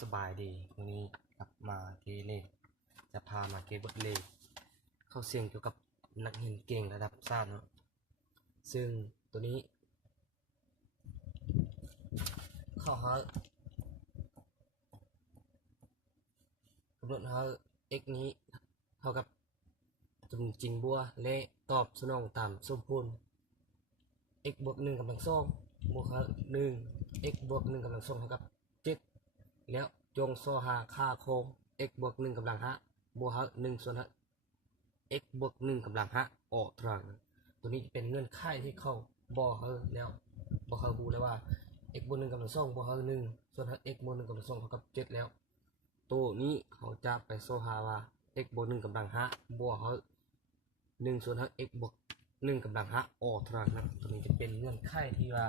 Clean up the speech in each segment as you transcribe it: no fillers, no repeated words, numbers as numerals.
สบายดีวันนี้กลับมาเกเลจะพามาเกบทเลขเข้าเสียงเกี่ยวกับนักเรียนเก่งระดับชาตินะซึ่งตัวนี้เข้าหากำหนดหา x นี้เท่ากับจำนวนจริงบัวและตอบสนองตามสมบูรณ์ x บวก1กำลังสองบวก1 x บวก1กำลังสองเท่ากับ7แล้วจงโซหาค่าโคง x บวก1กำลัง5บวก1ส่วน5 x บวก1กำลัง5ออกตรังตัวนี้เป็นเงื่อนไขที่เขาบอกแล้วบอกเขาดูแล้วว่า x บวก1กำลัง2บวก1ส่วนx บวก1กำลัง2เท่ากับ7แล้วตัวนี้เขาจะไปโซหาว่า x บวก1กำลัง5บวก1ส่วนx บวก1กำลัง5ออกตรังนะตัวนี้จะเป็นเงื่อนไขที่ว่า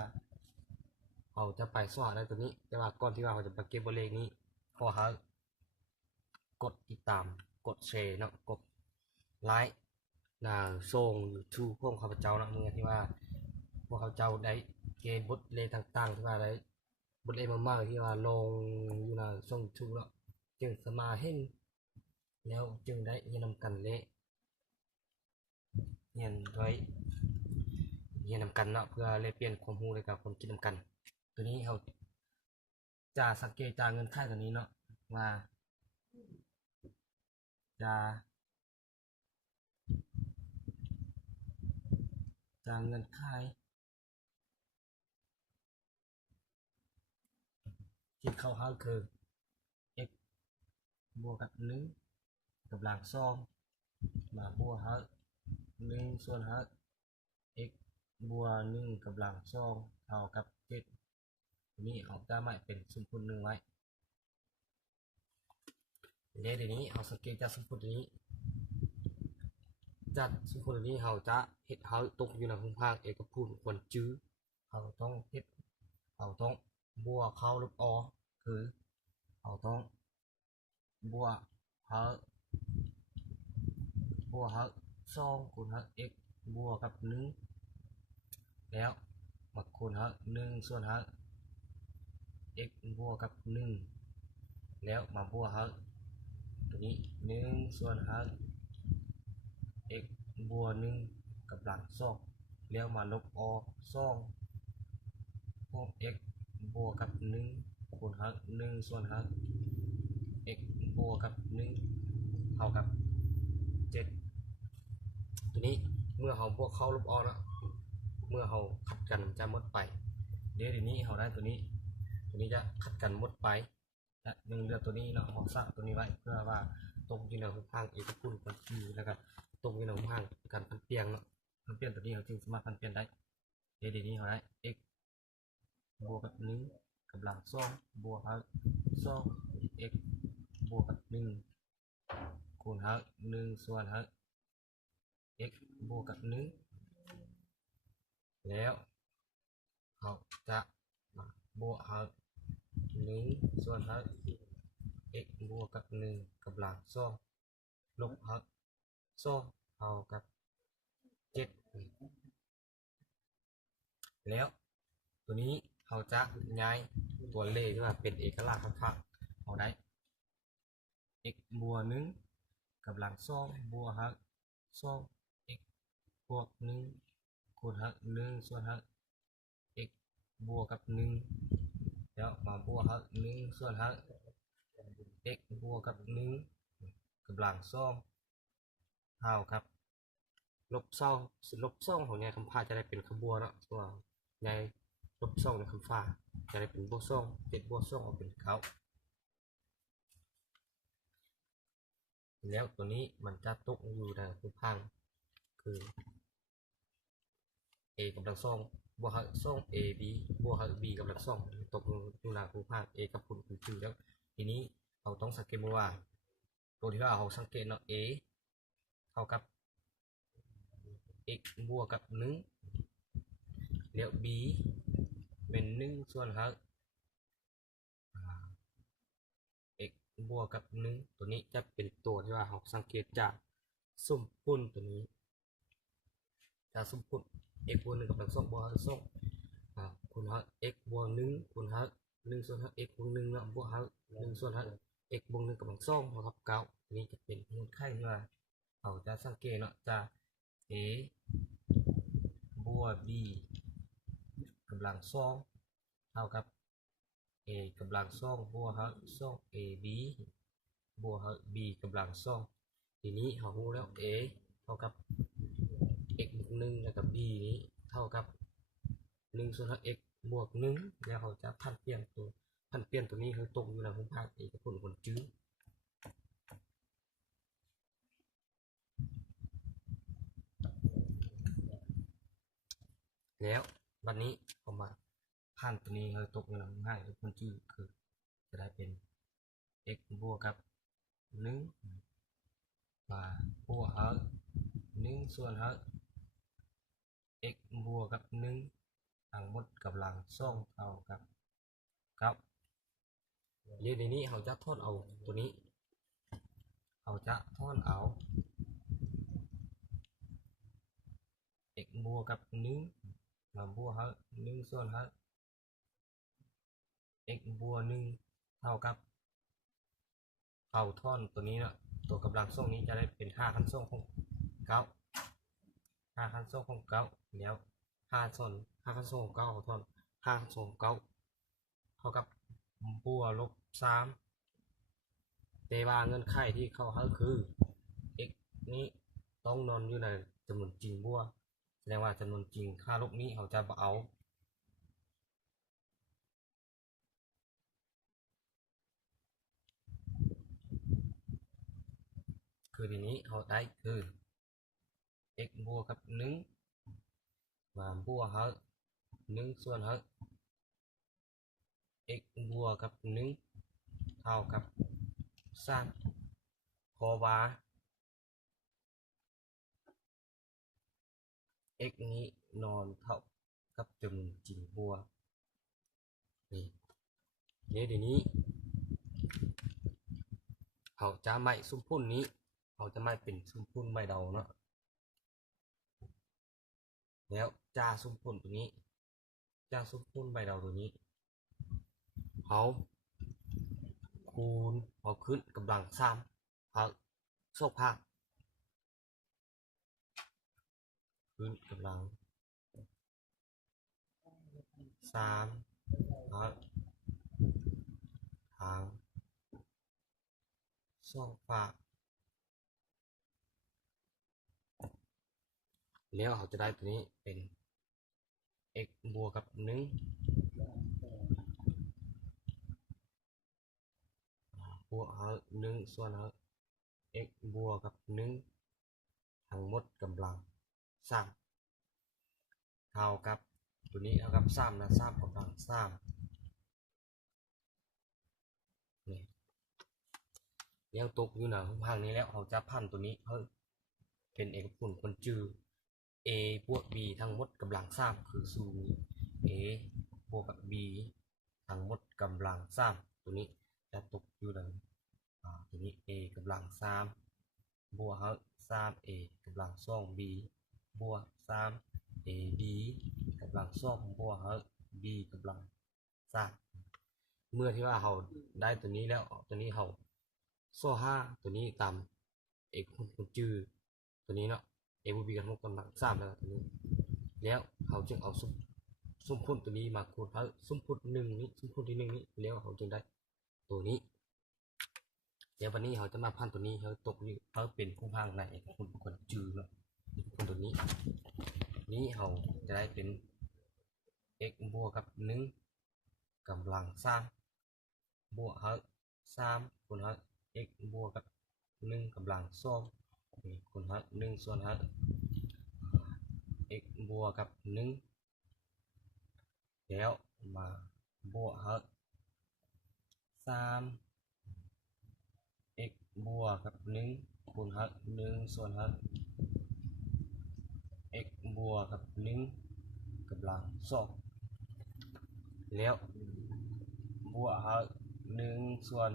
เขาจะไปสอนได้ตัวนี้แต่ว่าก่อนที่ว่าเขาจะไปเก็บบทเลขนี้ขอเขากดติดตามกดแชร์นะกดไลค์ส่งทูพวกข้าพเจ้านะเมื่อที่ว่าพวกข้าพเจ้าได้เก็บบทเลขต่างๆที่ว่าได้บทเลขมากๆที่ว่าลงอยู่นะส่งทูแล้วจึงสมาเห็นแล้วจึงได้ยินนำกันเลขเรียนไว้เรียนนำกันเนาะเพื่อเลยเปลี่ยนความรู้เลยกับความคิดนำกันตัวนี้เขาจะสังเกตจากเงินค่าตัวนี้เนาะว่าจะเงินค่าที่เข้าหาคือ x บวกกับ1กำลัง2มาบวก1ส่วนx บวก1กำลัง2เท่ากับ7นี้เอาได้หมายเป็นสมบูรณ์1ไว้เดี๋ยวนี้เอาสังเกตจากสมบูรณ์นี้จัดสมบูรณ์นี้เขาจะเห็ดเขาตกอยู่ในห้องภาคเอกพูดควรจื้อเขาต้องเห็ดเขาต้องบวกเข้าลบอคือเขาต้องบวก2คูณx บวกกับ1แล้วมาคูณ1ส่วนx บวกกับ1แล้วมาบวกตัวนี้1ส่วนx บวก1กำลัง2แล้วมาลบ2พวก x บวกกับ1คูณ1ส่วนx บวกกับ1เท่ากับ7ตัวนี้เมื่อเขาบวกเข้าลบอนะเมื่อเขาขัดกันจะหมดไปเดี๋ยวนี้เขาได้ตัวนี้จะขัดกันหมดไปและเลือกตัวนี้เนาะเขาสร้างตัวนี้ไว้เพื่อว่าตรงที่เราพังเอกพูดกันที่แล้วก็ตรงที่เราพังการพันเปลี่ยนเนาะพันเปลี่ยนตัวนี้เราจึงสามารถพันเปลี่ยนได้เดี๋ยวนี้เขาได้ x บวกกับ1กำลัง2บวก2 x บวกกับ1คูณ1ส่วนx บวกกับ1แล้วเขาจะมาบวก1ส่วนx บวกกับ1กำลัง2ลบ2เท่ากับ7แล้วตัวนี้เขาจะย้ายตัวเลขขึ้นมาเป็นเอกลักษณ์ครับเขาได้ x บวก1กำลัง2บวก2 x บวก1คูณ1ส่วนx บวกกับ1แล้วมาบวก1ส่วนx บวกกับ1กำลัง2เท่ากับลบ2ของเนี่ยคำพาจะได้เป็นขบวนเนาะส่วนในลบ2ในคำพาจะได้เป็นบวก2 7บวก2ออกเป็นเขาแล้วตัวนี้มันจะตกอยู่ในคูพังคือ a กำลัง2บวก2 ab บวกb กำลัง2ตกอยู่ในคูพัง a กับคุณคือแล้วทีนี้เราต้องสังเกตว่าตัวที่เราสังเกตเนาะ a เท่ากับ x บวกกับ1แล้ว b เป็น1ส่วนx บวกกับ1ตัวนี้จะเป็นตัวที่ว่าเราสังเกตจากสมดุลตัวนี้จากสมดุล x บวก1กำลัง2บวก2คูณx บวก1คูณ 1 ส่วน h x บวก1เนาะบวก h 1 ส่วน h x บวก1กำลังสองเท่ากับ9นี้จะเป็นเงื่อนไขที่ว่าเราจะสังเกตเนาะจะ a บวก b กำลังสองเท่ากับ a กำลังสองบวก h 2 ab บวก h b กำลังสองทีนี้เรารู้แล้ว a เท่ากับ x บวก1แล้วกับ b นี้เท่ากับ1 ส่วน x บวก1แล้วเขาจะพันเปลี่ยนตัวนี้คือตกอยู่ในภูมิภาคเอกพลคนจื้อแล้ววันนี้ผมมาพันตัวนี้คือตกอยู่ในภูมิภาคเอกพลคนจื้อคือจะได้เป็น x บวกกับ1มาบวก1 ส่วน x บวกกับ1ทั้งหมดกำลังสองเท่ากับ9เดี๋ยวนี้เขาจะทอนเอาตัวนี้เขาจะทอนเอา x บวกกับ1มาบวก1 ส่วน x บวก1เท่ากับเอาทอนตัวนี้นะตัวกำลังสองนี้จะได้เป็น5ขั้นสองของ9 5ขั้นสองของ9แล้ว5 ส่วน5ขั้นสองของ9เอาทอน5ขั้นสองของ9เท่ากับบวกลบ3แต่ว่าเงื่อนไขที่เขาให้คือ x นี้ต้องนอนอยู่ในจำนวนจริงบวกแสดงว่าจำนวนจริงค่าลบนี้เขาจะเอาคือทีนี้เขาได้คือ x บวกกับ1มาบวก1 ส่วน x บวกกับ1เท่ากับ3เพราะว่า x นี้นอนเท่ากับจำนวนจริงบวกนี่เดี๋ยวนี้เขาจะไม่ซุ้มพุ่นนี้เขาจะไม่เป็นซุ้มพุ่นไม่เดาเนาะแล้วจ้าซุ้มพุ่นตัวนี้จ้าซุ้มพุ่นใบเดาตัวนี้เขาคูณเขาขึ้นกำลัง3เขาโซกภาคขึ้นกำลัง3เขาทางโซกภาคแล้วเขาจะได้ตัวนี้เป็น x บวกกับ1บวก1 ส่วน x บวกกับ1ทั้งหมดกำลัง3เท่ากับตัวนี้เท่ากับ3นะ3กำลัง3นี่เลี้ยงตกอยู่หนาภาคนี้แล้วเขาจะพันตัวนี้เพิ่มเป็นเอกพลคนจือ a บวก b ทั้งหมดกำลัง3คือสูง a บวกกับ b ทั้งหมดกำลัง3ตัวนี้จะตกอยู่ในตัวนี้ a กำลัง3บวก3a กำลัง2 b บวก3 ab กำลัง2บวกb กำลัง3เมื่อที่ว่าเราได้ตัวนี้แล้วตัวนี้เราโซ่5ตัวนี้ตามเอกพลคนจือตัวนี้เนาะเอ b บีกันหกกำลัง3แล้วตัวนี้แล้วเขาจึงเอาซุ้มพุ่นตัวนี้มาคูณเขาซุ้มพุ่น1นี้ซุ้มพุ่นที่1นี้แล้วเขาจึงได้ตัวนี้เดี๋ยววันนี้เขาจะมาพันตัวนี้เขาตกอยู่เขาเป็นผู้พังในคนจือเนาะคนตัวนี้เขาจะได้เป็น x บวกกับ1กำลัง3บวก3คูณx บวกกับ1กำลัง2คูณ1 ส่วนx บวกกับ1แล้วมาบวก3 x บวกกับ1คูณ1 ส่วนx บวกกับ1กำลัง2แล้วบวก1 ส่วน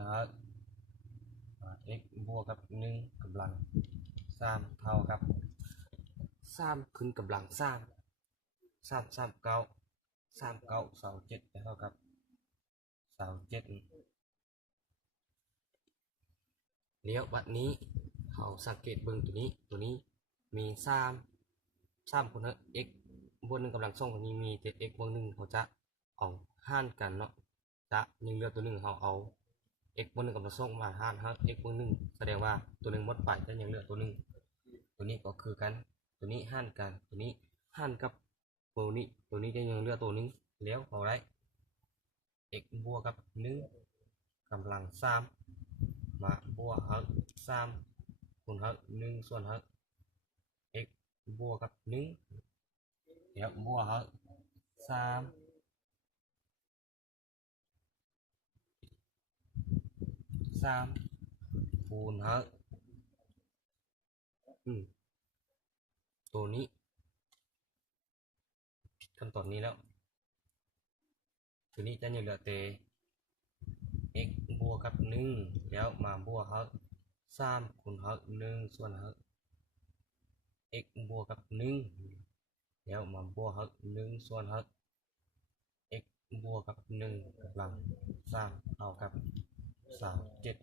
x บวกกับ1กำลัง3เท่ากับ3คูณกำลัง3 3 3 9 3 9 2 7เท่ากับ 27แล้วบัดนี้เขาสังเกตเบิ่งตัวนี้มี3คนนะ x บวก1กำลัง2ตัวนี้มีแต่ x บวก1เขาจะเอาหารกันเนาะจะยังเหลือตัวหนึ่งเขาเอา x บวก1กำลัง2มาหาร x บวก1แสดงว่าตัวหนึ่งหมดไปแต่ยังเหลือตัวหนึ่งตัวนี้ก็คือกันตัวนี้หารกันตัวนี้หารกับตัวนี้จะยังเหลือตัวหนึ่งแล้วเอาได้ x บวกกับ1กำลัง3มาบวก3คูณ1ส่วนx บวกกับ1แล้วบวก3คูณตัวนี้ขั้นตอนนี้แล้วตัวนี้จะยังเหลือแต่ x บวกกับ1แล้วมาบวก3คูณ1ส่วนx บวกกับ1แล้วมาบวก1ส่วนx บวกกับ1กำลัง3เท่ากับ37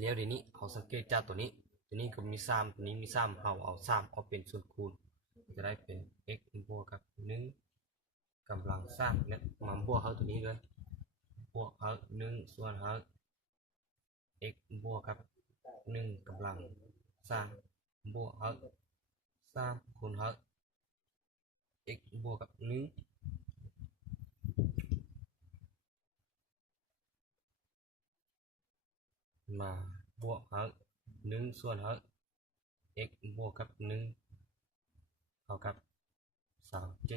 แล้วเดี๋ยวนี้เขาสังเกตจากตัวนี้ก็มี3ตัวนี้มี3เอา3เอาเป็นส่วนคูณจะได้เป็น x บวกกับ1กำลัง3เนี่ยมาบวกตัวนี้เลยบวก1ส่วนx บวกกับ1กำลัง3บวก3คูณx บวกกับ1มาบวก1ส่วนx บวกกับ1เท่ากับ37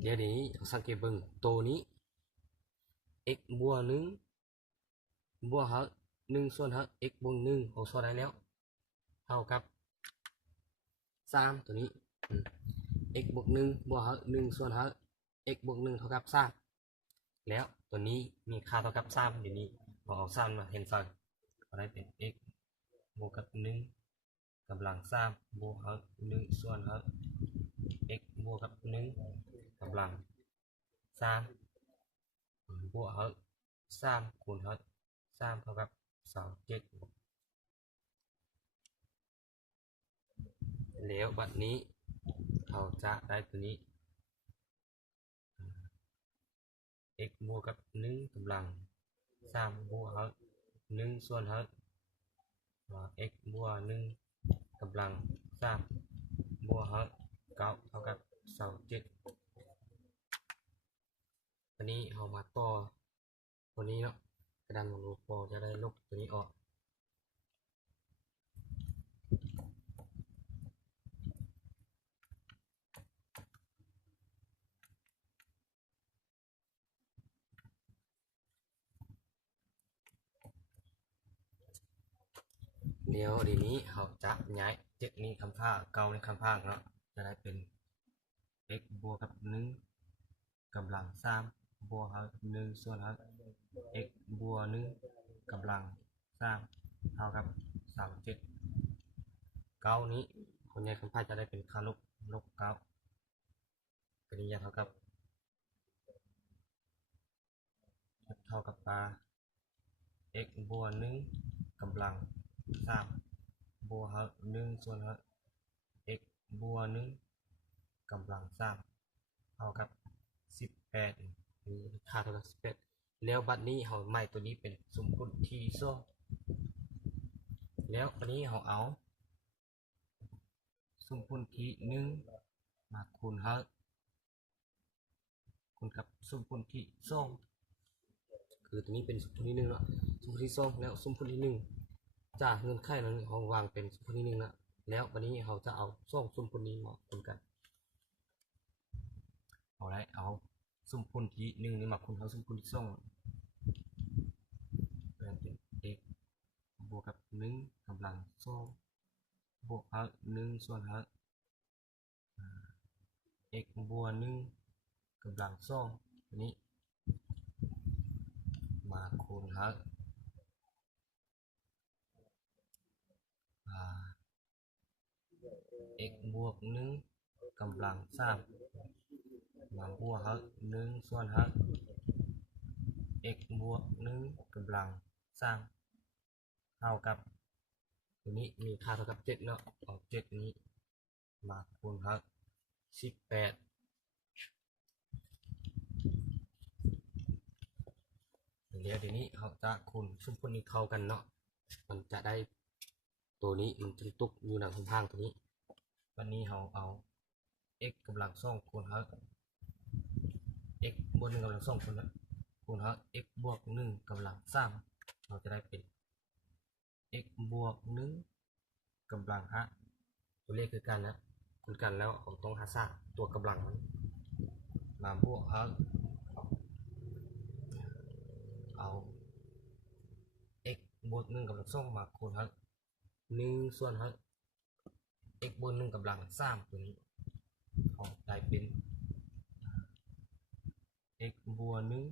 เดี๋ยวนี้สังเกตเบิ่งตัวนี้ x บวก1บวก1ส่วนx บวก1เอาส่วนได้แล้วเท่ากับ3ตัวนี้x บวก1บวก1ส่วนx บวก1เท่ากับ3แล้วตัวนี้มีค่าเท่ากับ3เดี๋ยวนี้เอา3มาเห็นใส่ก็ได้เป็น x บวกกับ1กำลัง3บวก1ส่วนx บวกกับ1กำลัง3บวก3คูณ3เท่ากับ37แล้วบัดนี้เขาจะได้ตัวนี้ x บวกกับ1กำลัง3บวก1ส่วนx บวก1กำลัง3บวก9เท่ากับ27อันนี้เอามาต่อตัวนี้เนาะกระดานของรูปโปรจะได้ลบตัวนี้ออกเดี๋ยวทีนี้เราจะย้าย7นี้คำภาคเก่าในคำภาคเนาะจะได้เป็น x บวกกับ1กำลัง3บวก1ส่วนx บวก1กำลัง3เท่ากับ37เก้านี้คนใหญ่คำภาคจะได้เป็นค่าลบ9ปริญญาเท่ากับx บวก1กำลัง3บวก1ส่วนx บวก1กำลัง3เท่ากับ18นี่ค่าเท่ากับ18แล้วบัดนี้เราใหม่ตัวนี้เป็นสมมุติที่2แล้วอันนี้เราเอาสมมุติที่1มาคูณกับสมมุติที่2คือตัวนี้เป็นสมมุติที่1แล้วสมมุติที่2แล้วสมมุติที่1จากเงื่อนไขนั้นเราวางเป็นสมมุติที่1แล้ววันนี้เราจะเอา2สมมุตินี้มาคูณกันเอาได้เอาสมมุติที่1นี่มาคูณกับสมมุติที่2เป็น x บวกกับ1กำลัง2บวก1ส่วนx บวก1กำลัง2นี้มาคูณx บวก1กำลัง3 มาบวกครับหนึ่งส่วนครับ x บวกหนึ่งกำลังสร้างเท่ากับตัวนี้มีค่าเท่ากับเจ็ดเนาะเอาเจ็ดนี้มาคูณครับ18เดี๋ยวนี้เขาจะคูณชุมพลนี้เข้ากันเนาะมันจะได้ตัวนี้มันจะตกอยู่หนังข้างๆตัวนี้วันนี้เขาเอา x กำลังสองคูณครับ x บวกหนึ่งกำลังสองคูณครับ x บวกหนึ่งกำลังสามเราจะได้เป็น x บวกหนึ่งกำลัง5ตัวเลขคือกันนะคูณกันแล้วเราต้องหาซากตัวกำลังมันมาบวกครับเอา x บวกหนึ่งกำลังสองมาคูณครับหนึ่งส่วนครับ x บวกหนึ่งกำลังสามตัวนี้เราได้เป็น x บวกหนึ่ง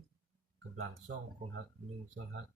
กำลังสองคูณครับหนึ่งส่วนครับ